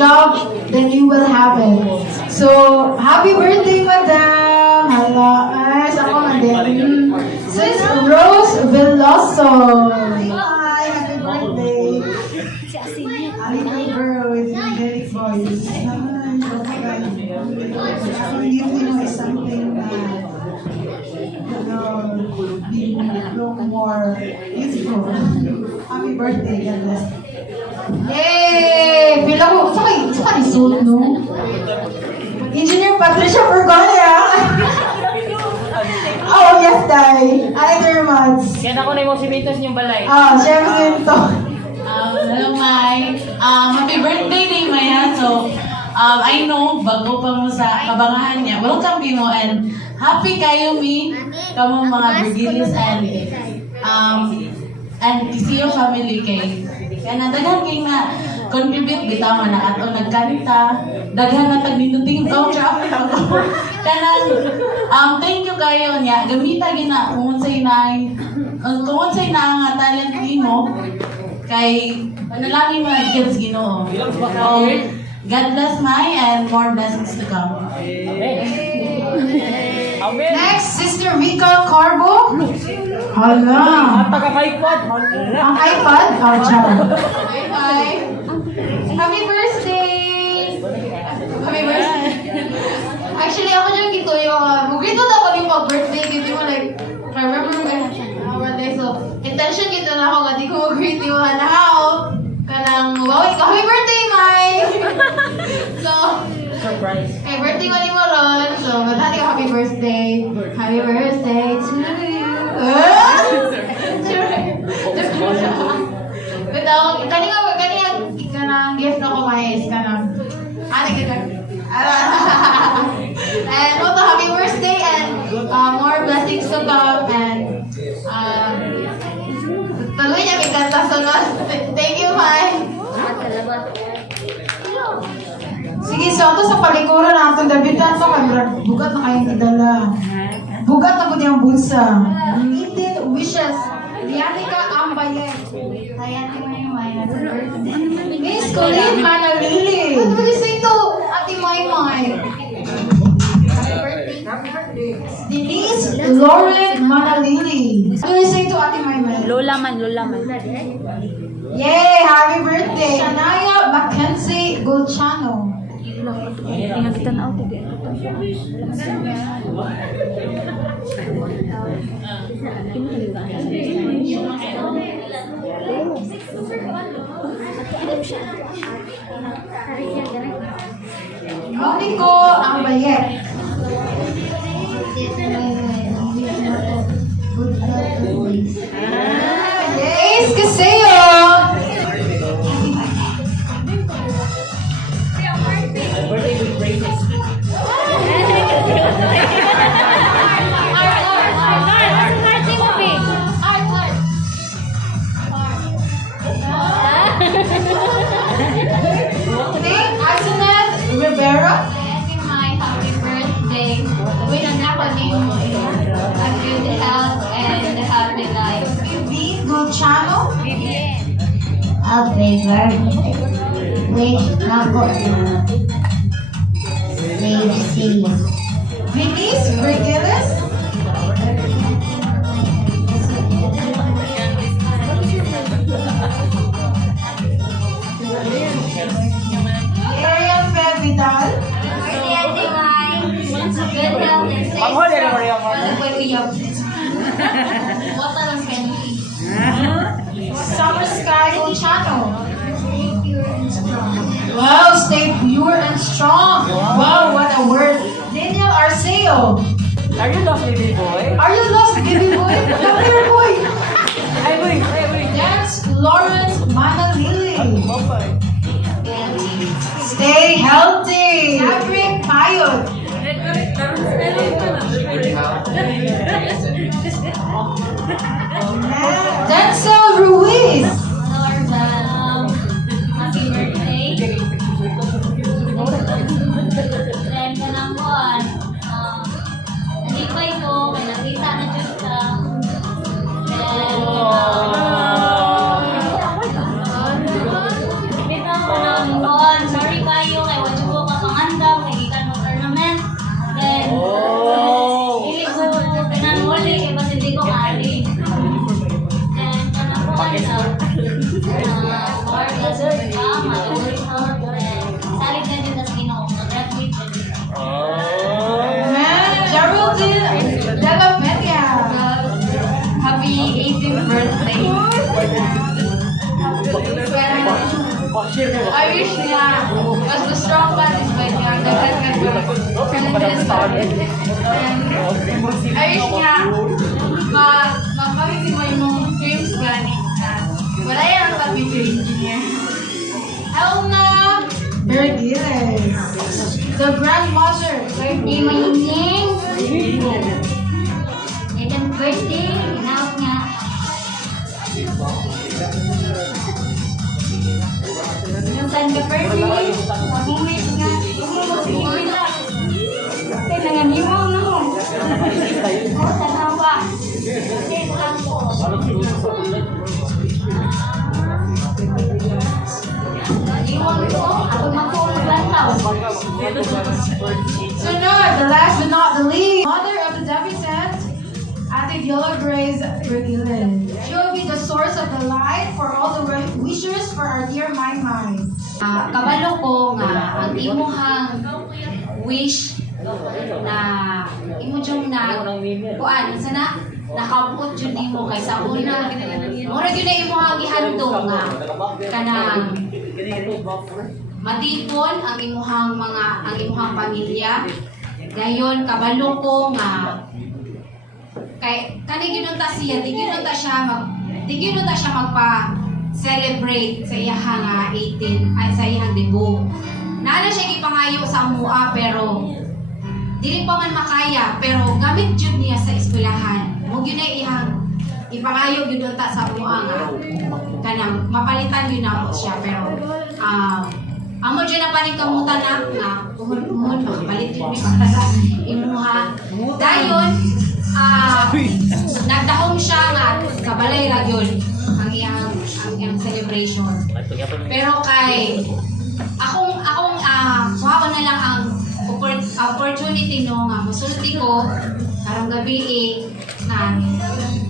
job, then you will have it. So happy birthday, madam. Hala, ay, sa ako man din. Sis Rose Veloso. Hi, happy birthday. A little girl with a very voice. Give me something look more beautiful. Happy birthday, God bless. Yay! Pila ko, sa result, no? Engineer Patricia Bergonia. Oh, yes, Day. Hi, very much. Kaya na ko na yung Mosimentos niyong balay. Siya ito. Hello, Mai. Happy birthday ni Maya. So, I know, bago pa mo sa kabangahan niya. Welcome, Pino, and happy kayo, mi. Kamo mga Virgilis and Kisio family kay. Kaya nadaghan kay na contribute bitaw na ato nagkanta. Daghan na tagninuting siya. Kanang, thank you kayo niya. Gamita gina kung unsay na nga talent mo kay panalangin mo kids Ginoo. God bless Mai and more blessings to come. Next, Sister Rika Carbo. Hala. Taga-iPod. Ang iPad? Char. Bye-bye. Happy birthday! Happy birthday. Actually, ako dyan gito yung, mugito na ako yung mag-birthday. Dito mo like, I remember my birthday. So, intention gito na ako nga, di ko mag-greet yung hanahaw. Kanang, wow, happy birthday, Mai! So, Surprise. kay birthday mo ni mo ron. So, madali ka happy birthday. Happy birthday to you. But, kanang gift na ko, Mai, is kanang, and also happy birthday and more blessings to come and tuloy niya kikanta sunod. Thank you, Mai. Sige, so ito sa palikuran na itong dabitan to, bugat na kayong idala. Bugat na po niyang bulsa. 18 wishes. Dianica Ambayet. Kaya naman yung may nasa birthday. Miss Colleen Manalili. Ano ba sa ito, Ate Maymay? Denise Lauren Manalili. Ano ba sa ito, Ate Maymay? Lola man. Yay! Happy birthday! Shania Mackenzie Golchano. Tingnan kita na ako. Maurico Ambayet. Ace Caseo. Birthday with braces. Antoinette Rivera. Happy birthday. With an acronym, a good health and a happy life. Vivi Golchano. Happy birthday. Wish na ko na safe. Venice Vergilles. Wow, stay pure and strong. Wow, what a word. Daniel Arceo. Are you lost, baby boy? Are you lost, baby boy? Come here, boy. Ay, boy. That's Lawrence Manalili. Stay healthy. Patrick Mayot. Denzel Ruiz. Happy birthday. Then ka ng buwan. Nalipay ko, may nakita na dyan ka. Kita ko ng buwan. Sorry kayo, kay wadyo ko kapangandam, kay ikan mo tournament. Then, hindi ko pinanuli, kay bas hindi ko kali. Then, kanang buwan na, or desert ka, malulit ka, then, salit na din tas ginoo, graduate na din. Geraldine De La Peña. Happy 18th birthday. I wish niya, mas strong pa is by niya, dagdag ka I wish niya, mapamiti mo yung dreams gani na wala yan ang pag-video engineer. Elna Vergiles. The Grandmother. Birthday mo yung Ning. Itong birthday, inaot nga. Yung saan ka birthday? Mag-uwis nga. Uwi lang. Kasi nanganiwaw na mo. O, tanawa. Kasi lang po. Iwan ko, ako magkulog lang tao. Sunod, the last but not the least, mother of the debutant, Ate Viola Grace Vergiles. She will be the source of the light for all the wishers for our dear Maymay. Kabalo ko nga ang imuhang wish na imo jung na kuan sana nakabot jud nimo kay sa una mura gyud na imuhang gihandom nga kanang matipon ang imuhang pamilya dayon kabalo ko nga kay kani gyud ta siya di gyud ta siya magpa-celebrate sa iyang 18 ay sa iyang debut. Naala siya gipangayo sa amua pero dili pa man makaya pero gamit jud niya sa eskwelahan. Mo gyud na iyang ipangayo gyud ta sa amua nga kanang mapalitan gyud na siya pero amo dyan na panikamutan na nga puhon makapalit yun para sa imuha. Dayon, nagdahom siya nga sa balay ra yun ang iyang celebration. Pero kay akong kuha na lang ang opportunity no nga musulti ko karong gabi na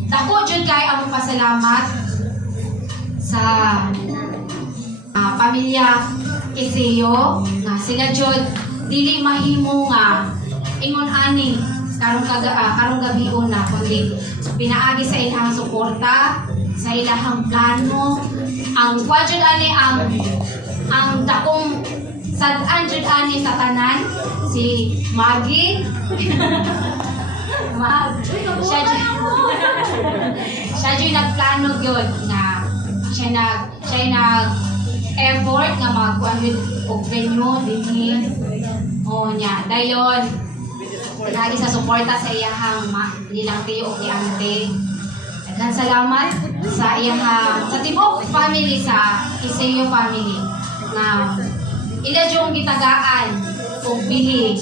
dako jud kay among pasalamat sa pamilya Iseo nga sila jud dili mahimo nga ingon ani karong gabi una kundi pinaagi sa ilang suporta sa ilang plano ang kwadjud ani ang dakong sad-an jud ani sa tanan si Maggie siya jud nagplano gyud nga siya nag effort nga magkuan with og venue dinhi o nya dayon lagi sa suporta sa iyang nilang tiyo og ante. Daghan salamat sa iyang sa tibok family sa Iseo family na ila jung gitagaan og bili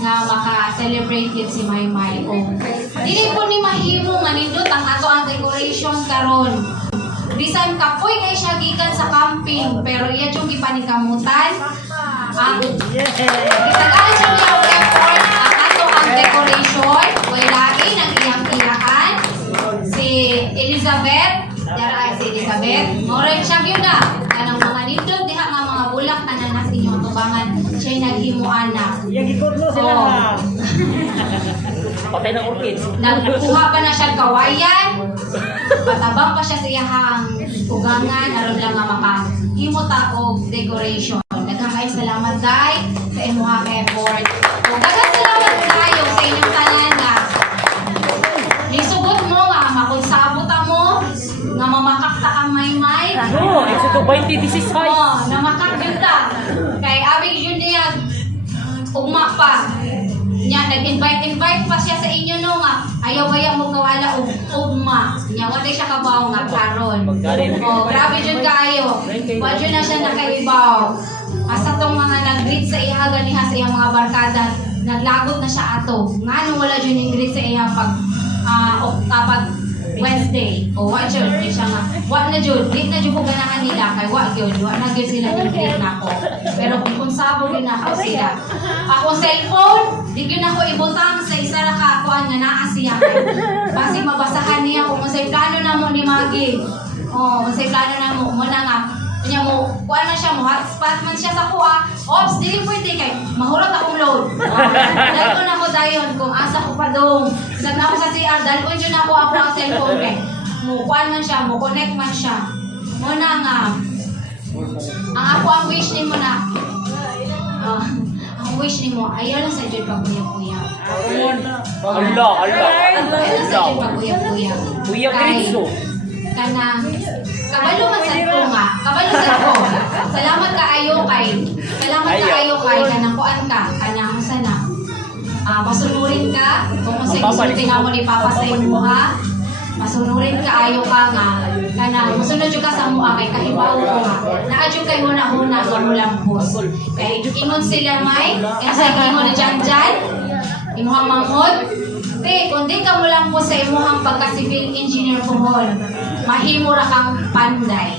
nga maka-celebrate yun si Maymay o dili po ni mahimo nga nindot ang ato ang decoration karon. Bisan kapoy kay siya gikan sa camping pero iya jung gipanikamutan ang gitagaan siya niya og effort ang ato ang decoration way lain ang iyang tilaan si Elizabeth dara si Elizabeth moray siya gyud na kanang mga nindot diha nga mga bulak tanan nas inyong tubangan siya naghimuan na Patay ng orchids. nagkuha pa na siya kawayan patabang pa siya sa iyang ugangan aron lang nga himota og decoration. Daghang kayong salamat day sa inyong effort. Ug daghang salamat kayo sa inyong tanan nga nisugot mo nga makonsabot mo nga mamakakta ka may-may. Oh, ito to 20 Oh, namakak yun ta. Kay abig yun niya ugma pa. Nya nag-invite pa siya sa inyo no nga ayaw baya mo kawala og ugma. Nya wala siya kabaw nga karon. Oh, grabe jud kaayo. Wa jud na siya nakaibaw. Asa tong mga nag-greet sa iya ganiha sa iyang mga barkada, naglagot na siya ato. Ngano wala jud ning greet sa iya pag Wednesday. O wa jud di siya nga. Wa na jud, greet na jud ko ganahan nila kay wa gyud, wa na gyud sila ning greet nako. Pero kung sabo gyud nako sila. Ako cellphone, di gyud nako ibutang sa isa ra ka kuan nga naa siya. Basi mabasahan niya kung unsay plano namo ni Maggie. Oh, unsay plano namo mo na nga. Kanya mo, kuan man siya mo hotspot man siya sa kuha. Ops, dili pwede kay mahurot akong load. Dalon ako dayon kung asa ko pa dong. Sag na ako sa CR, dalon jud ako ang cellphone kay. Mo kuan man siya, mo connect man siya. Mo na nga. Ang ako ang wish nimo na. Ang wish nimo ayaw lang sa jud pagkuya-kuya. Allah. Ayaw lang sa jud pagkuya-kuya. Kuya Cristo. Kanang kabalo man sad ko nga. Kabalo sad ko. Salamat kaayo kay kanang kuan ka. Kanang sana. Masunurin ka kung sa isulti nga mo ni Papa sa imo ha. Masunurin kaayo ka nga. Kanang musunod jud ka sa mua kay kahibaw ko nga. Naadyo kay huna-huna nga mo lampos. Kay ingon sila may, sa ingon ni Janjan. Imuhang manghod. Te, kung di ka mo lampos sa imuhang pagka-civil engineer kumol, mahimo ra kang panday.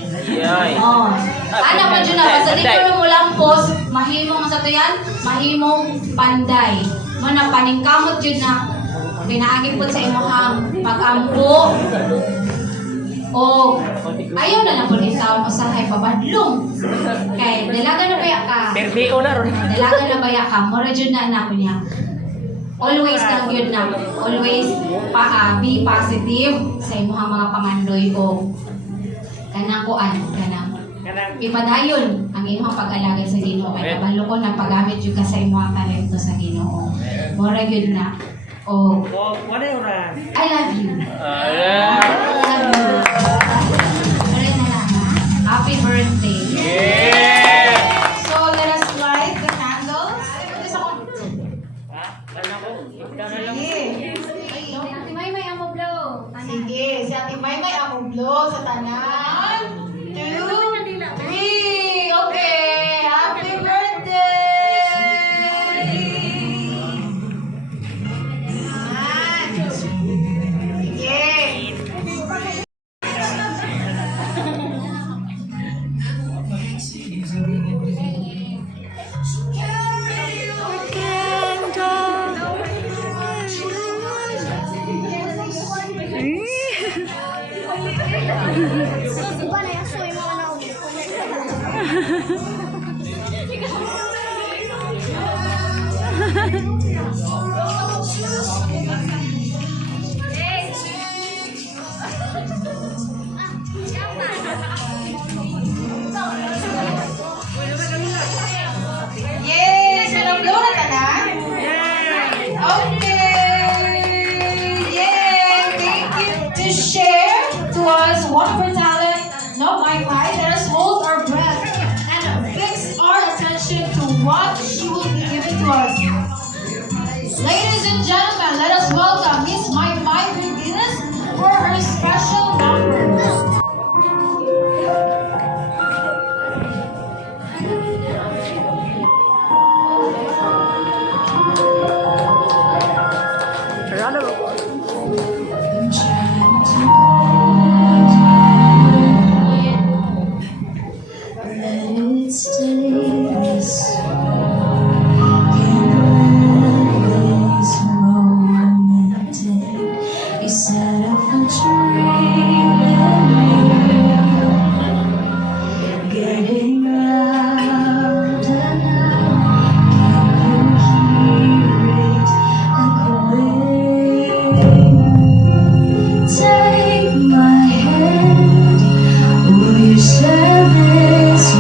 Oh. Ana man jud na basta di ko mo lampos, mahimo man sa to yan, mahimo panday. Mana paningkamot jud na pinaagi pud sa imuhang pag-ampo. O ayaw na lang pud itaon usahay pabadlong. Kay dalaga na baya ka. Permeo na ron. Dalaga na baya ka, mura jud na anak niya. Always lang yun na. Always be positive sa imong mga pangandoy o kanang kuan, kanang ipadayon ang imong pag-alagad sa Ginoo kay kabalo ko na paggamit jud ka sa imong talento sa Ginoo. Mura yun na. O I love you. I love you. Mura na lang. Happy birthday. So let us light the candles. Sige, si Ate Maymay ang blow sa tanan. 2, 3. Okay. Happy birthday! Sige. Yes! Walang blow na tanan? Okay! Yay! Thank you to share to us one of her talent, no Wi-Fi. Let us hold our breath and fix our attention to what she will be giving to us. Ladies and gentlemen, let us welcome Miss Maymay Guinness for her special number. Take my hand, will you share this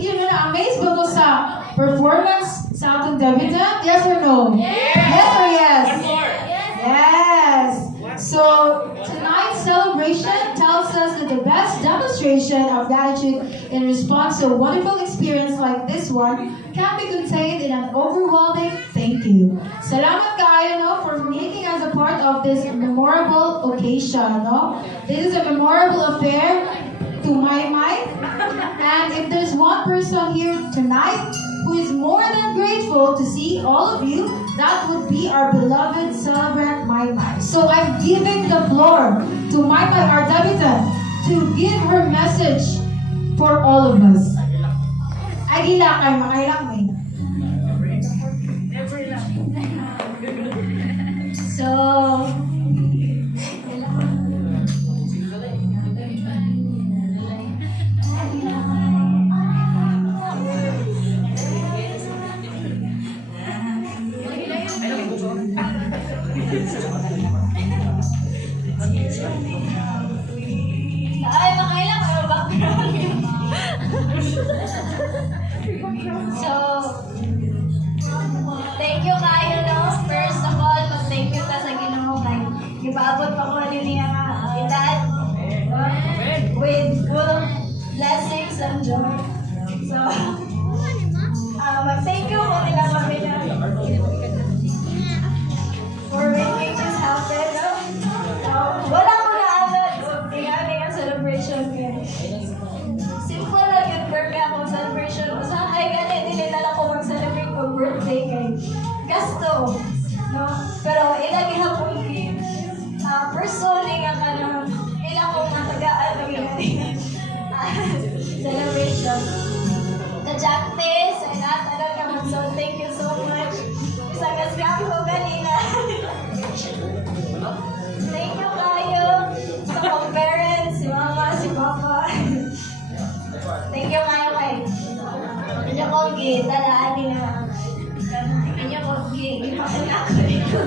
Thank you. Na-amaze ba ko sa performance sa atong debutant? Yes or no? Yes or yes? Yes. So, tonight's celebration tells us that the best demonstration of gratitude in response to a wonderful experience like this one can be contained in an overwhelming thank you. Salamat kayo, no, for making us a part of this memorable occasion, no? This is a memorable affair to Maymay. And if there's one person here tonight who is more than grateful to see all of you, that would be our beloved celebrant Maymay. So I'm giving the floor to Maymay, our debutant, to give her message for all of us. Agila kay makailang may. So, ay, makailang kayo background. So, thank you kayo, no? First of all, mag-thank you ka sa Ginoo kay ipaabot pa ko niya nga edad with full blessings and joy. So, mag-thank you po nila pamilya for making this happen, no? Wala ko na agad kung tingani ang celebration niya. Simple lang yun for me akong celebration ko. Sa ay gani, hindi na lang ko mag-celebrate kong birthday kay gasto. No? Pero ilagi hapon personally nga ka na ilang kong natagaan ng celebration. Kajakte, sa lahat naman. So, thank you so much. Isang gasgam ko kanina. Thank you kayo sa mga parents, si mama, si papa. Thank you kayo kay inyo kong gitalaan nila. Inyo kong gipakan ako dito.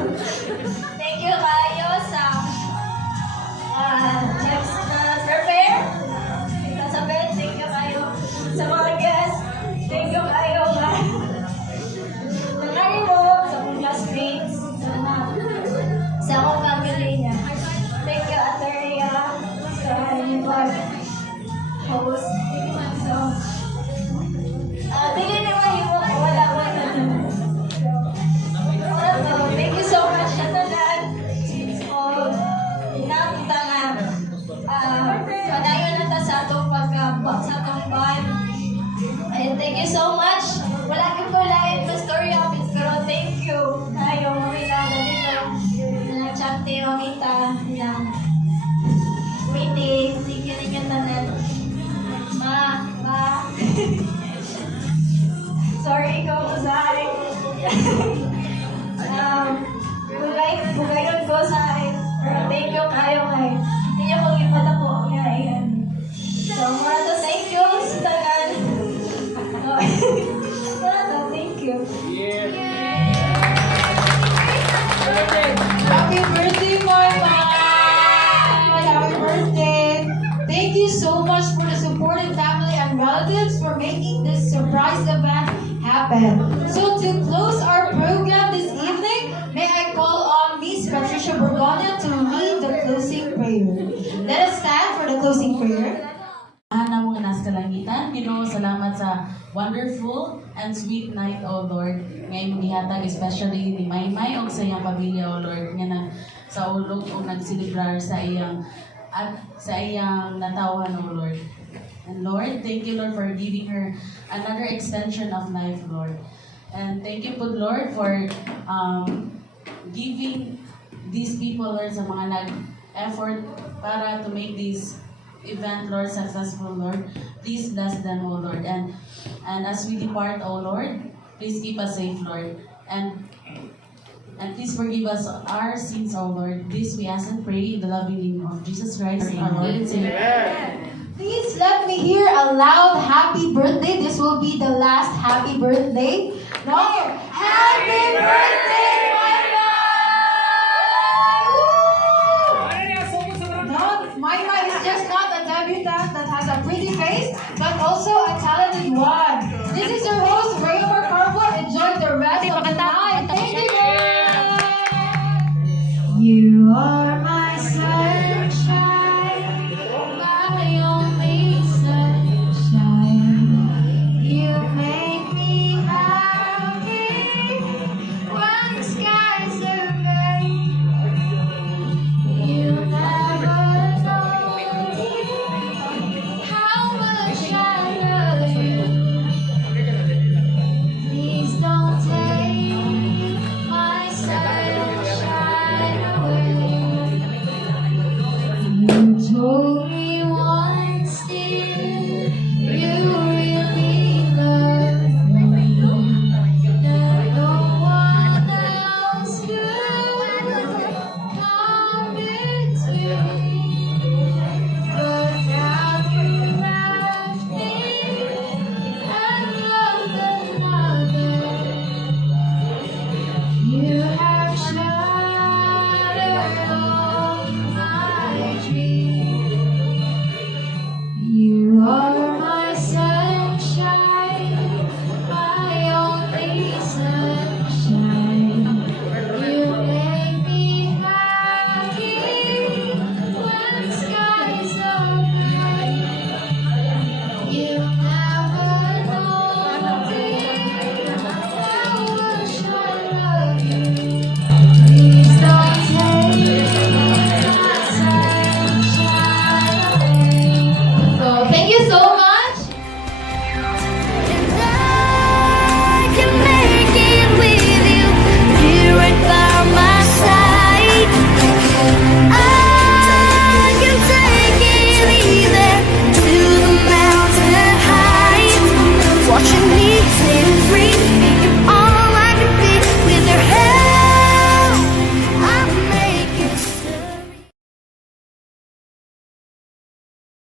Thank you kayo sa next prepare. Kasabit, thank you kayo sa mga guests. Thank you kayo nanay mo, sa mga classmates, sa akong family niya. Thank you, Ate Rhea, sa host. So, dili na mahimo ko, wala ko na. Thank you so much sa tanan. So, nakita nga, padayon na ta sa atong sa atong band. And thank you so much. Wala ko lain sa story of it, pero thank you. Tayo, mamita, ganito. Nag-chante, mamita, na waiting. Thank you ninyo tanan. Ma. Sorry, ikaw ko sa akin. Bugayon ko sa akin. Pero thank you kayo kay. Hindi niyo kong ipata po ang yan. So, mga to, thank you sa tanan. Thank you. Happy birthday, Maymay! Happy birthday! Thank you so much for the support and family and relatives for making this surprise event happen. So to close our program this evening, may I call on Miss Patricia Borgonia to lead the closing prayer. Let us stand for the closing prayer. Na mga nasa kalangitan, Ginoo, salamat sa wonderful and sweet night, O Lord. Ngayon gihatag especially ni Maymay o sa iyang pamilya, O Lord, nga na sa ulog o nagsilibrar sa iyang natawan, O Lord. And Lord, thank you, Lord, for giving her another extension of life, Lord. And thank you po, Lord, for giving these people, Lord, sa mga nag-effort para to make this event, Lord, successful, Lord. Please bless them, O Lord. And as we depart, O Lord, please keep us safe, Lord. And please forgive us our sins, O Lord. This we ask and pray in the loving name of Jesus Christ, our Lord and Savior. Please let me hear a loud happy birthday. This will be the last happy birthday. No? Happy birthday, Maymay! No, Maymay is just not a debutant that has a pretty face, but also also a talented wife.